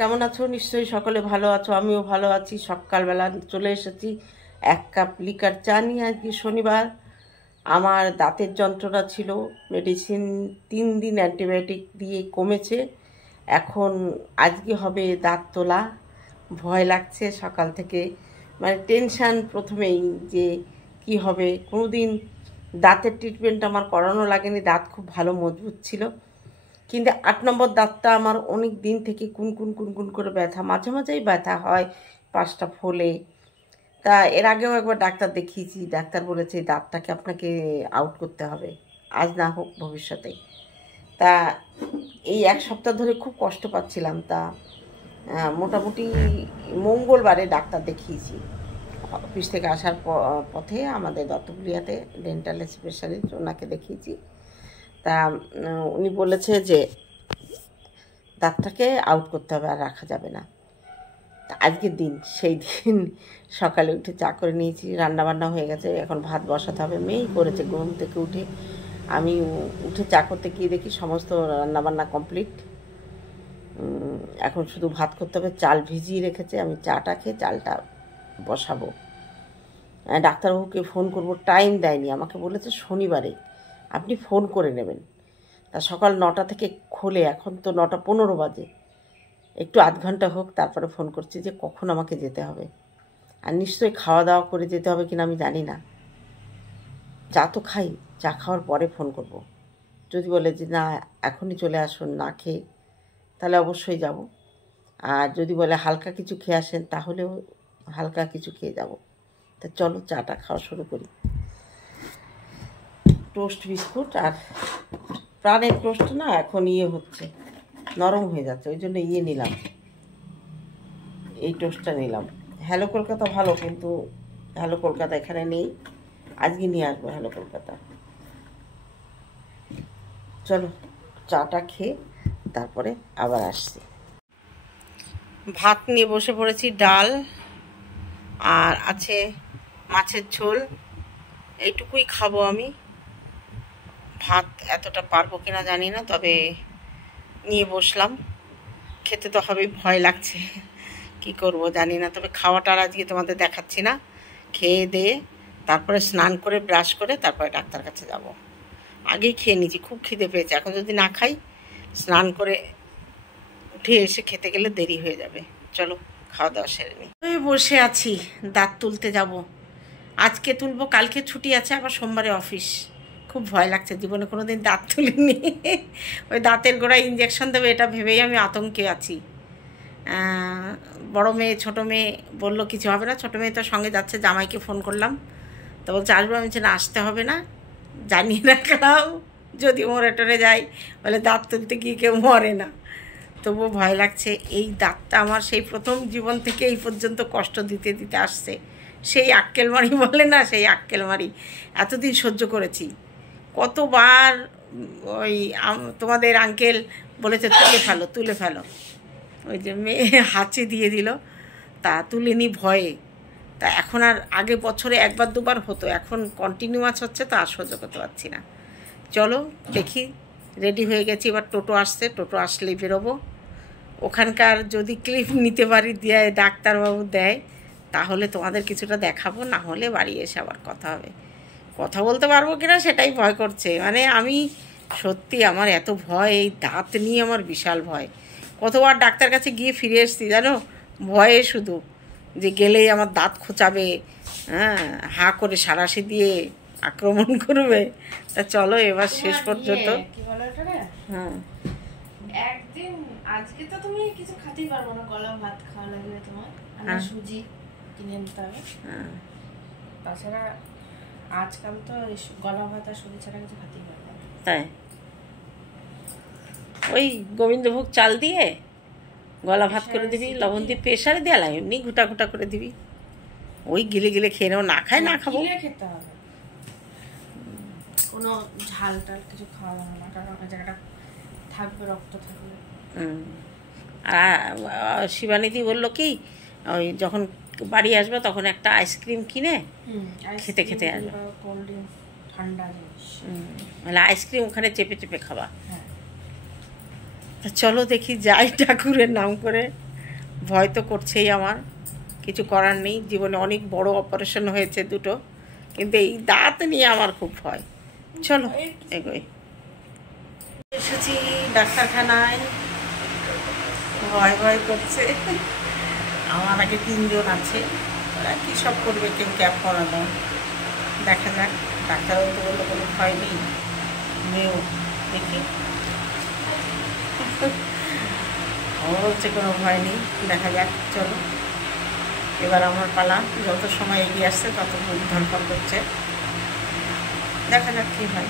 কেমন আছো? নিশ্চয়ই সকলে ভালো আছো, আমিও ভালো আছি। সকালবেলা চলে এসেছি 1 কাপ লিকার চা নিয়ে। আজকে শনিবার, আমার দাঁতের যন্ত্রণা ছিল, মেডিসিন 3 দিন অ্যান্টিবায়োটিক দিয়ে কমেছে। এখন আজকে হবে দাঁত তোলা, ভয় লাগছে সকাল থেকে, মানে টেনশান প্রথমেই যে কি হবে। কোনোদিন দাঁতের ট্রিটমেন্ট আমার করানো লাগেনি, দাঁত খুব ভালো মজবুত ছিল, কিন্তু 8 নম্বর দাঁতটা আমার অনেক দিন থেকে কুনকুন করে ব্যথা, মাঝে মাঝেই ব্যথা হয়, পাঁচটা ফোলে। তা এর আগেও একবার ডাক্তার দেখিয়েছি, ডাক্তার বলেছে দাঁতটাকে আপনাকে আউট করতে হবে, আজ না হোক ভবিষ্যতে। তা এই 1 সপ্তাহ ধরে খুব কষ্ট পাচ্ছিলাম। তা মোটামুটি মঙ্গলবারে ডাক্তার দেখিয়েছি, অফিস থেকে আসার পথে আমাদের দত্তপুলিয়াতে ডেন্টাল স্পেশালিস্ট, ওনাকে দেখিয়েছি। তা উনি বলেছে যে দাঁতটাকে আউট করতে হবে, আর রাখা যাবে না। তা আজকের দিন সেই দিন সকালে উঠে চা করে নিয়েছি, রান্নাবান্না হয়ে গেছে, এখন ভাত বসাতে হবে। মেয়েই করেছে, ঘুম থেকে উঠে আমি উঠে চা করতে গিয়ে দেখি সমস্ত রান্নাবান্না কমপ্লিট। এখন শুধু ভাত করতে হবে, চাল ভিজিয়ে রেখেছে, আমি চাটা খেয়ে চালটা বসাবো। ডাক্তারবাবুকে ফোন করব, টাইম দেয়নি, আমাকে বলেছে শনিবারে আপনি ফোন করে নেবেন। তা সকাল 9টা থেকে খোলে, এখন তো 9টা 15 বাজে, একটু আধ ঘন্টা হোক, তারপরে ফোন করছি যে কখন আমাকে যেতে হবে। আর নিশ্চয়ই খাওয়া দাওয়া করে যেতে হবে কিনা আমি জানি না, চা তো খাই, চা খাওয়ার পরে ফোন করব। যদি বলে যে না এখনই চলে আসুন না খেয়ে, তাহলে অবশ্যই যাব। আর যদি বলে হালকা কিছু খেয়ে আসেন, তাহলেও হালকা কিছু খেয়ে যাব। তা চলো চাটা খাওয়া শুরু করি। টোস্ট বিস্কুট আর প্রাণের টোস্ট না এখন হচ্ছে, নরম হয়ে যাচ্ছে, ওই জন্য নিলাম, এই টোস্টটা নিলাম। হ্যালো কলকাতা ভালো, কিন্তু হ্যালো কলকাতা এখানে নেই, আজকে নিয়ে আসবো হ্যালো কলকাতা। চলো চাটা খেয়ে তারপরে আবার আসছি। ভাত নিয়ে বসে পড়েছি, ডাল আর আছে মাছের ঝোল, এইটুকুই খাবো আমি। ভাত এতটা পারবো কিনা জানি না, তবে নিয়ে বসলাম, খেতে তো হবেই, ভয় লাগছে, কি করব জানি না। তবে খাওয়াটা আজকে তোমাদের দেখাচ্ছি না, খেয়ে দিয়ে তারপরে স্নান করে ব্রাশ করে তারপরে ডাক্তার কাছে যাব। আগেই খেয়ে নিয়েছি, খুব খিদে পেয়েছে, এখন যদি না খাই স্নান করে উঠে এসে খেতে গেলে দেরি হয়ে যাবে। চলো খাওয়া দাওয়া সেরে নিই। বসে আছি, দাঁত তুলতে যাব, আজকে তুলবো, কালকে ছুটি আছে, আবার সোমবারে অফিস। খুব ভয় লাগছে, জীবনে কোনো দিন দাঁত তুলিনি, ওই দাঁতের গোড়ায় ইঞ্জেকশন দেবে এটা ভেবেই আমি আতঙ্কে আছি। বড় মেয়ে ছোটো মেয়ে বললো কিছু হবে না, ছোটো মেয়ে তো সঙ্গে যাচ্ছে, জামাইকে ফোন করলাম, তো বলছে আসবো, আমি না আসতে হবে না, জানিয়ে রাখলাম, যদি মরে টরে যাই, বলে দাঁত তুলতে গিয়ে কেউ মরে না। তবুও ভয় লাগছে, এই দাঁতটা আমার সেই প্রথম জীবন থেকে এই পর্যন্ত কষ্ট দিতে দিতে আসছে, সেই আক্কেলমারি বলে না, সেই আক্কেলমারি এতদিন সহ্য করেছি। কতবার ওই তোমাদের আঙ্কেল বলেছে তুলে ফেলো, ওই যে মেয়ে হাঁচি দিয়ে দিল, তা তুলিনি ভয়ে। তা এখন আর, আগে বছরে 1-2বার হতো, এখন কন্টিনিউয়াস হচ্ছে, তো আর সহ্য করতে পারছি না। চলো দেখি, রেডি হয়ে গেছি, এবার টোটো আসছে, টোটো আসলেই বেরোবো। ওখানকার যদি ক্লিপ নিতে পারি, দিয়ে ডাক্তারবাবু দেয়, তাহলে তোমাদের কিছুটা দেখাবো, না হলে বাড়ি এসে আবার কথা হবে। কথা বলতে পারবো কিনা সেটাই ভয় করছে, মানে আমি সত্যি, আমার এত ভয়, এই দাঁত নিয়ে আমার বিশাল ভয়। কতবার ডাক্তার কাছে গিয়ে ফিরে এসেছি জানো, ভয়ে শুধু, যে গেলেই আমার দাঁত খোঁচাবে, হ্যাঁ, হা করে সাঁড়াশি দিয়ে আক্রমণ করবে। তা চলো এবার শেষ পর্যন্ত, হ্যাঁ একদিন, আজকে তো তুমি কিছু খেতেই পারবো না, গলা ভাত খাওয়া লাগবে তোমার, আর সুজি কিনে নিতে হবে। তাছাড়া আজকাল তো গলা ভাত আর সুজি ছাড়া কিছু খেতেই পারবো না। তাই ওই গোবিন্দভোগ চাল দিয়ে গলা ভাত করে দিবি, লবণ দিয়ে প্রেশারে দিয়ে এলাই, এমনি ঘুটা ঘুটা করে দিবি, ওই গিলে গিলে খেয়ে নেবো, না খায় না খাবো, খেতে হবে, কোনো ঝাল টাল কিছু খাওয়া যাবে না, কারণ ওই জায়গাটা থাকবে, রক্ত থাকবে। আর শিবানীদি বললো কি, ওই যখন বাড়ি আসবে তখন একটা আইসক্রিম কিনে খেতে খেতে আসবে, কোল্ড ড্রিঙ্কস, ঠান্ডা জিনিস, মানে আইসক্রিম ওখানে চেপে চেপে খাবা। তা চলো দেখি যাই, ঠাকুরের নাম করে ভয় তো করছেই আমার, কিছু করার নেই। জীবনে অনেক বড় অপারেশন হয়েছে দুটো, কিন্তু এই দাঁত নিয়ে আমার খুব ভয়। চলো এগোই। এসেছি ডাক্তারখানায়, ভয় ভয় করছে। আমার আগে 3 জন আছে, ওরা কী সব করবে, কেউ ক্যাব করানো, দেখা যাক। ডাক্তারবাবু তো বললো কোনো ভয় নেই, মেয়েও দেখি। আমার হচ্ছে কোনো ভয় নেই, দেখা যাক। চলো এবার আমার পালা। যত সময় এগিয়ে আসছে তত বুক ধরপড় করছে, দেখা যাক কী হয়।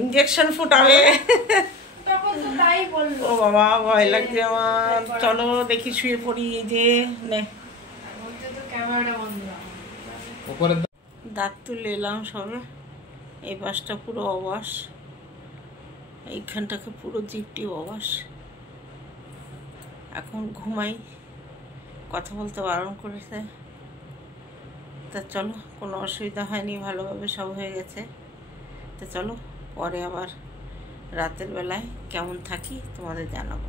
ইঞ্জেকশন ফুটাবে। ও বাবা, ভয় লাগছে আমার। চলো দেখি, শুয়ে পড়ি। এই যে নে, দাঁত তুলে এলাম সবে। এই পাশটা পুরো অবাস, এইখানটাকে পুরো জিপটি অবাস। এখন ঘুমাই, কথা বলতে বারণ করেছে। তা চলো, কোনো অসুবিধা হয়নি, ভালোভাবে সব হয়ে গেছে। তো চলো পরে আবার রাতের বেলায় কেমন থাকি তোমাদের জানাবো।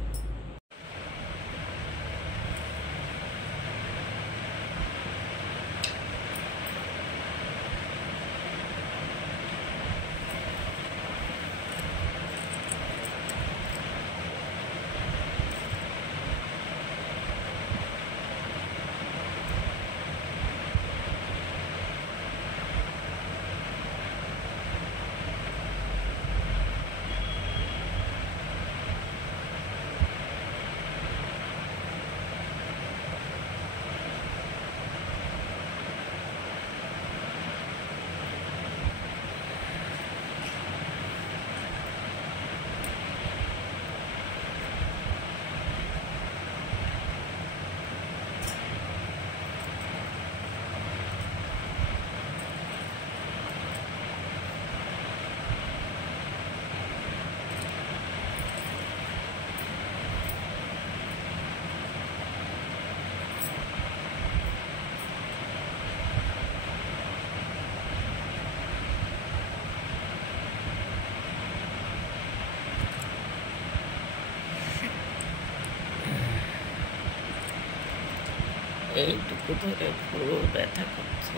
এইটুকু ধরে পুরো ব্যথা করছে।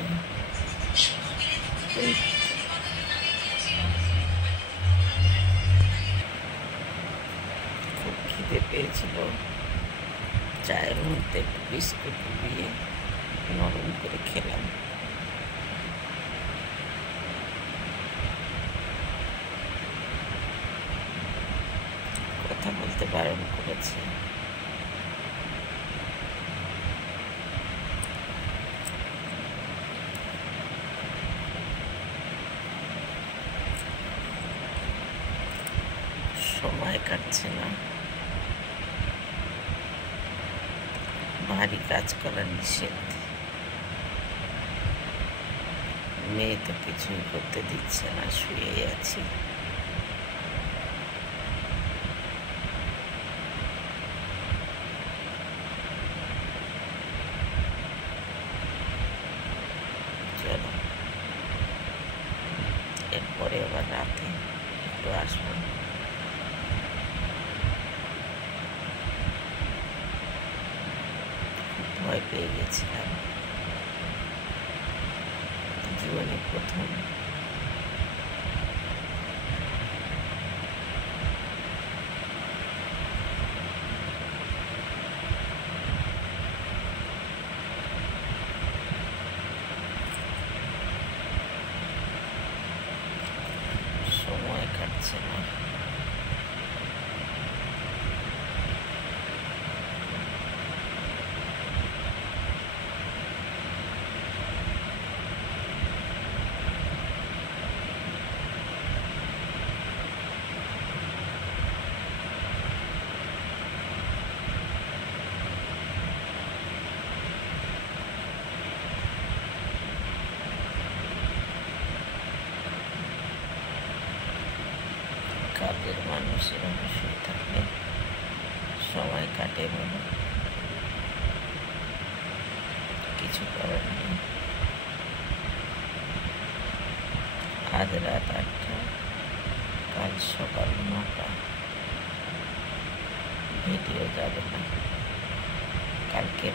খুব খিদে পেয়েছিল, চায়ের মধ্যে একটু বিস্কুট দিয়ে নরম করে খেলাম। কথা বলতে বারণ করেছে। সময় কাটছে না, ভারী কাজ করা নিষেধ। মেয়ে তো কিছুই করতে দিচ্ছে না, শুয়ে আছি। চলো এরপরে আবার রাতে একটু আসবো। ভয় পেয়ে গেছিলাম, জীবনে প্রথম। সময় কাটছে না। কাজের মানুষের অবশ্যই থাকলে সময় কাটে বলে কিছু করার নেই। আজ রাত 8টা, কাল সকাল 9টা। ভিডিও যাবে না।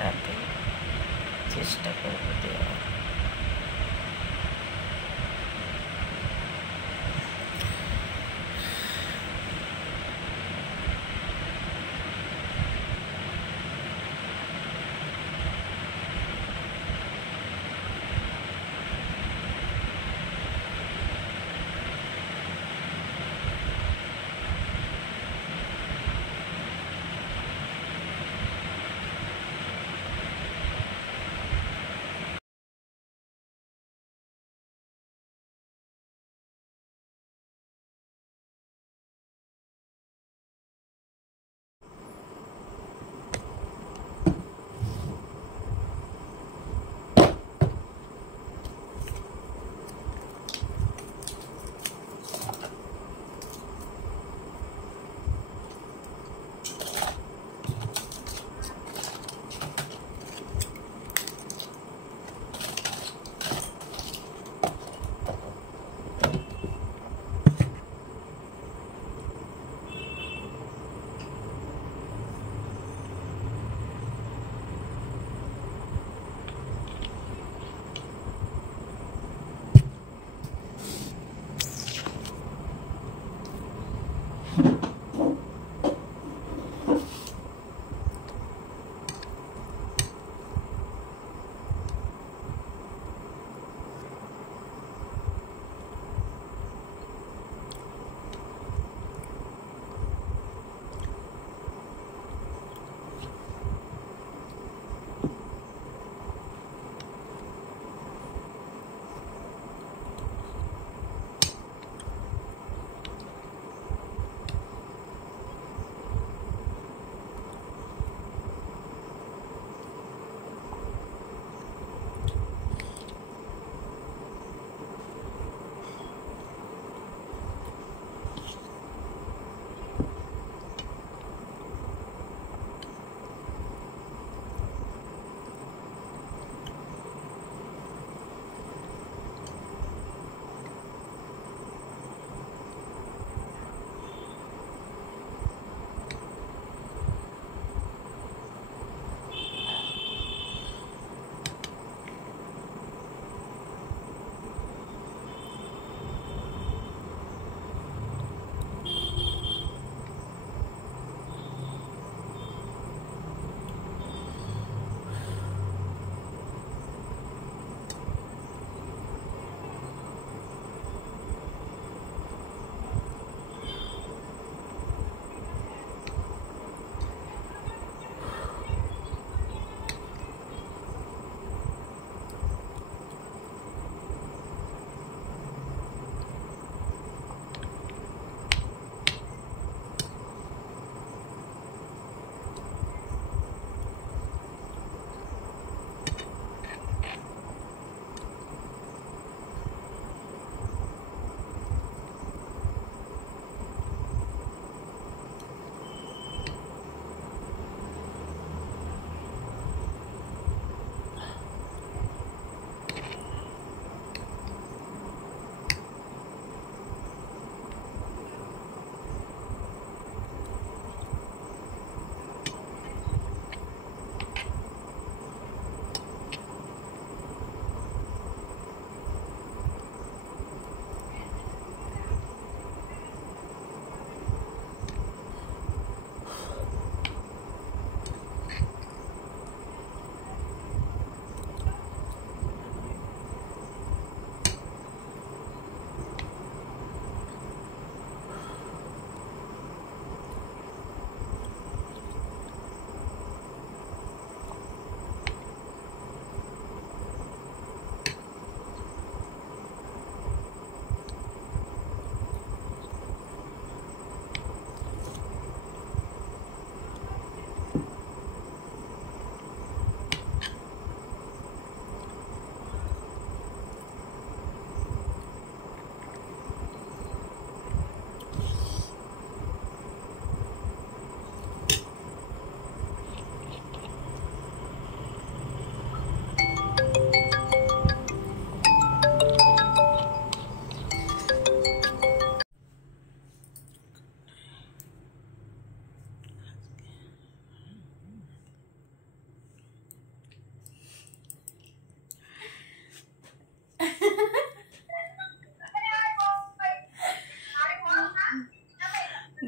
রাতে চেষ্টা করবো দেওয়ার।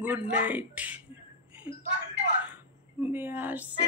Good night. মেয়ে আসছে।